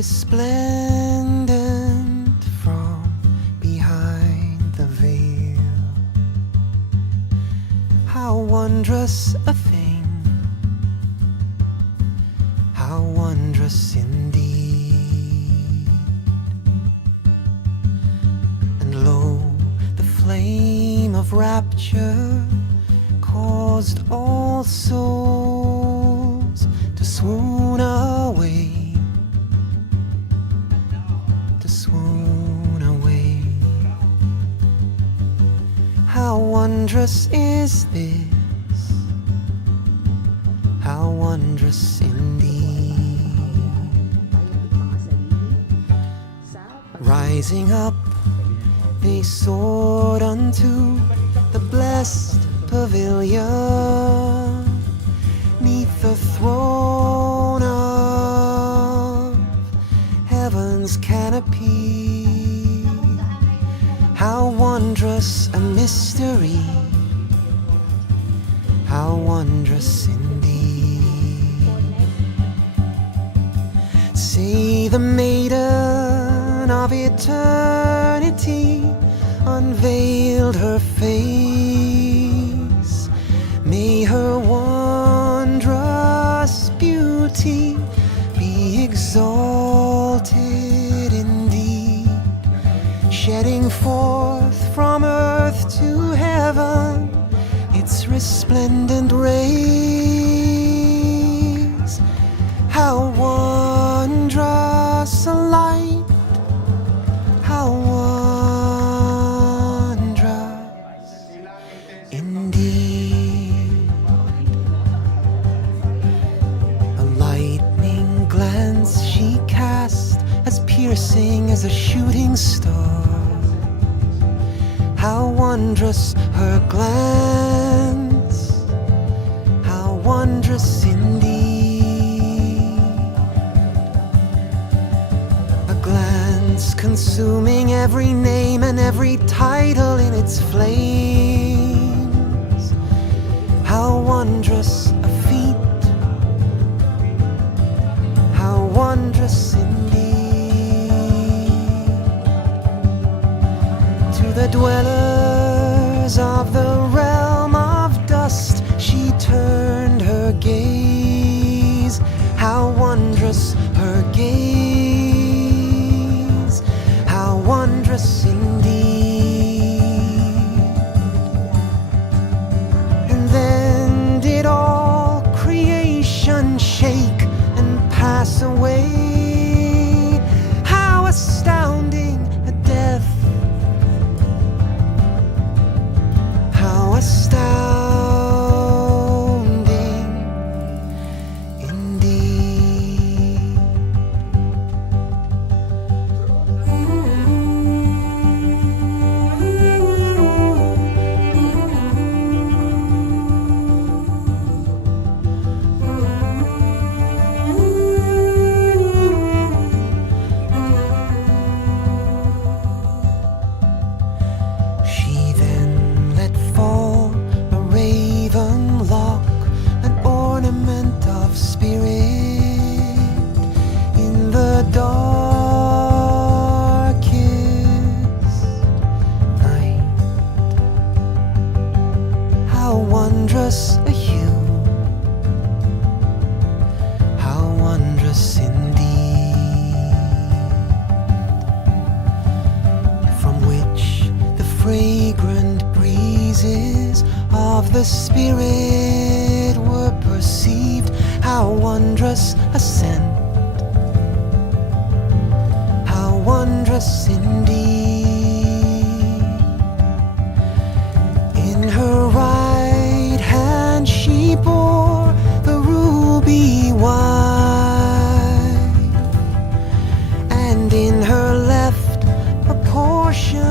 resplendent from behind the veil. How wondrous a thing, how wondrous indeed. And lo, the flame of rapture caused all souls to swoon away, to swoon away. How wondrous is this, how wondrous indeed. Rising up, they soared unto the blessed pavilion, 'neath the throne of heaven's canopy. How wondrous a mystery, how wondrous indeed. Say the maiden of eternity unveiled her face. May her wondrous beauty be exalted indeed, shedding forth from earth to heaven its resplendent rays. How wondrous a light, how wondrous indeed. A lightning glance she cast, as piercing as a shooting star. How wondrous her glance, how wondrous indeed. A glance consuming every name and every title in its flames. How wondrous a feat, how wondrous indeed. To the dwellers of the realm of dust she turned her gaze. How wondrous her gaze, how wondrous indeed. And then did all creation shake and pass away. How astounding a death, how astounding indeed. She then let fall a raven lock, an ornament of spirit, in the darkest night. How wondrous a hue, how wondrous indeed, from which the fragrant breezes of the Spirit were perceived. How wondrous a scent, how wondrous indeed. In her right hand she bore the ruby wine, and in her left a portion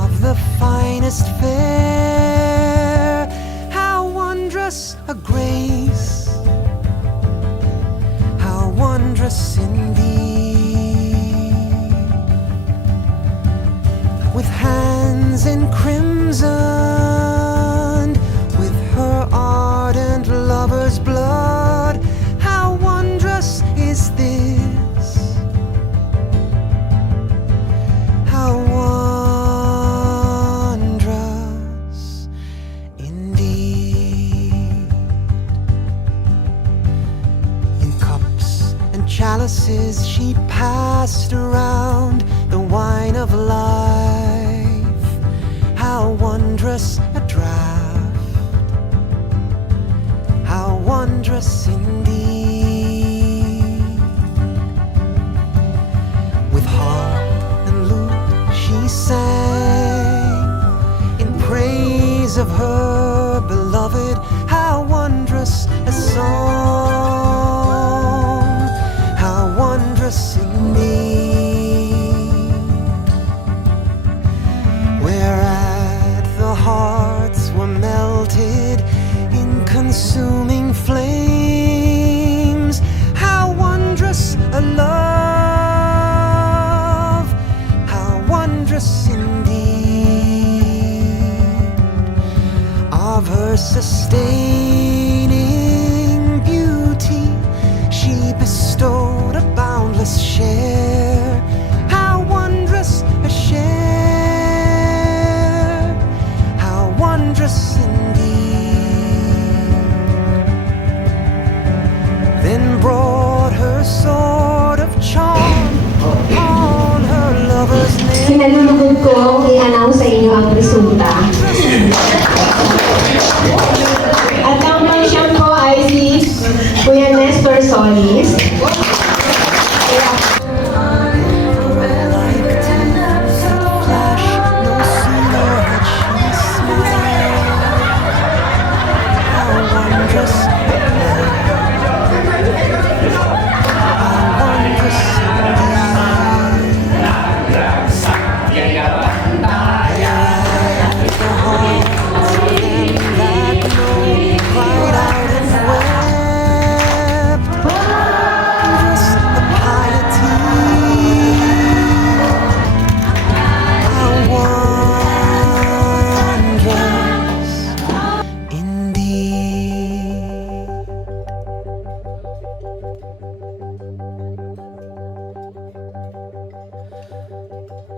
of the finest fare. How wondrous a grace, how wondrous indeed. glasses she passed around, the wine of life. How wondrous a draught, how wondrous indeed. With harp and lute she sang in praise of her beloved. How wondrous a song, how wondrous indeed. Whereat the hearts were melted in consuming flames. How wondrous a love, how wondrous indeed. Of her sustaining beauty she bestowed a boundless share. How wondrous a share, how wondrous indeed. Then brought her sword of charm upon her lover's neck. Sinalulugod ko i-announce sa inyo ang resulta. At ang pansyam ko ay si Kuya Nestor Solis.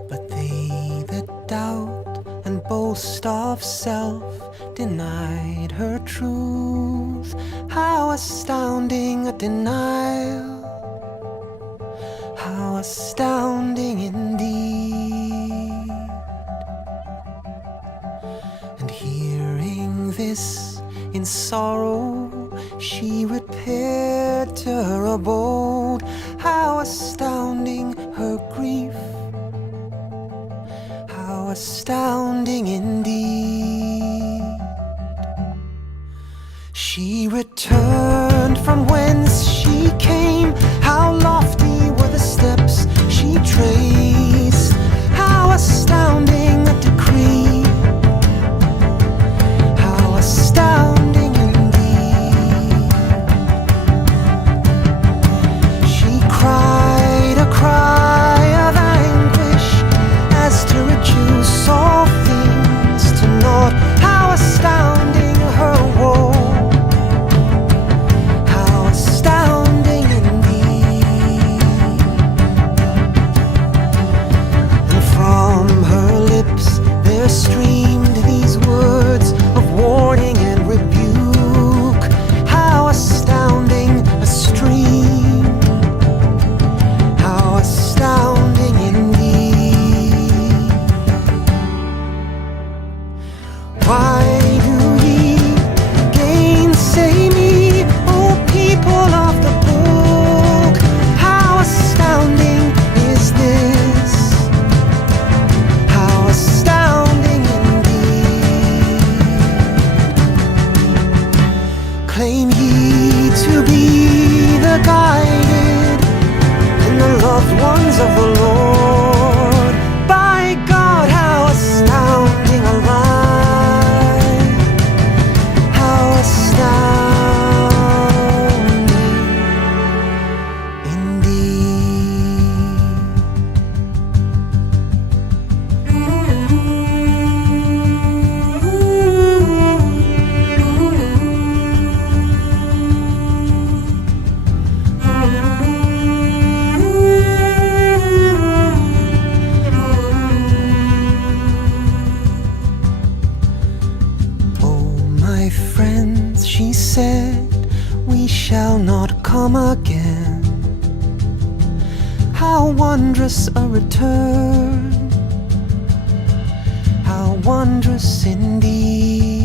But they that doubt and boast of self denied her truth. How astounding a denial, how astounding indeed. And hearing this in sorrow, she repaired to her abode. How astounding her grief, how astounding indeed. She returned from whence she came. How lofty were the steps she traced. How astounding a decree, how astounding indeed. She cried a cry of anguish as to reduce all things to naught. How astounding her woe, how astounding indeed. And from her lips there streamed these words of warning and rebuke. How astounding a stream, how astounding indeed. Why do ye gainsay me, O people of the book? How astounding is this, how astounding indeed. Claim ye to be the guided and the loved ones of the Lord. By God, how astounding a lie, how astounding indeed. Oh, my friends, she said, we shall not come again. How wondrous a return, how wondrous indeed.